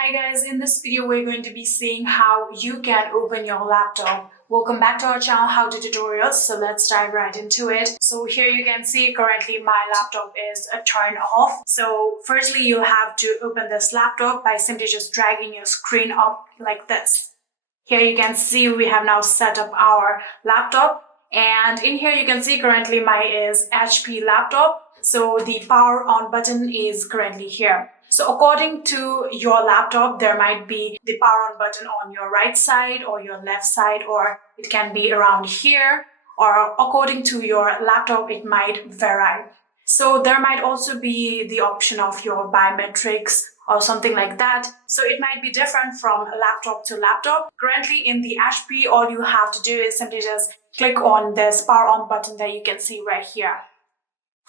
Hi guys, in this video we're going to be seeing how you can open your laptop. Welcome back to our channel How To Tutorials. So let's dive right into it. So here you can see currently my laptop is turned off. So firstly you'll have to open this laptop by simply just dragging your screen up like this. Here you can see we have now set up our laptop, and in here you can see currently my is HP laptop. So the power on button is currently here. So according to your laptop, there might be the power on button on your right side or your left side, or it can be around here, or according to your laptop, it might vary. So there might also be the option of your biometrics or something like that. So it might be different from laptop to laptop. Currently in the HP, all you have to do is simply just click on this power on button that you can see right here.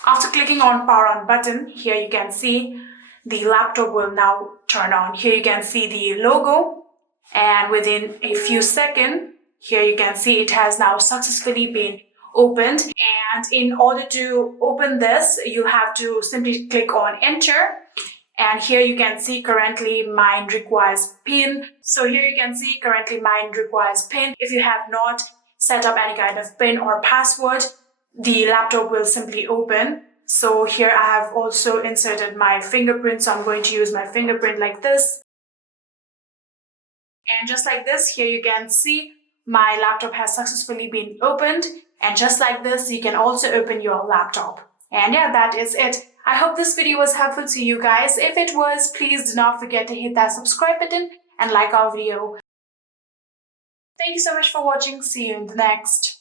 After clicking on power on button, here you can see the laptop will now turn on. Here you can see the logo, and within a few seconds, here you can see it has now successfully been opened. And in order to open this, you have to simply click on enter. And here you can see currently mine requires PIN. So here you can see currently mine requires PIN. If you have not set up any kind of PIN or password, the laptop will simply open. So here I have also inserted my fingerprint, so I'm going to use my fingerprint like this. And just like this, here you can see my laptop has successfully been opened. And just like this, you can also open your laptop. And yeah, that is it. I hope this video was helpful to you guys. If it was, please do not forget to hit that subscribe button and like our video. Thank you so much for watching. See you in the next.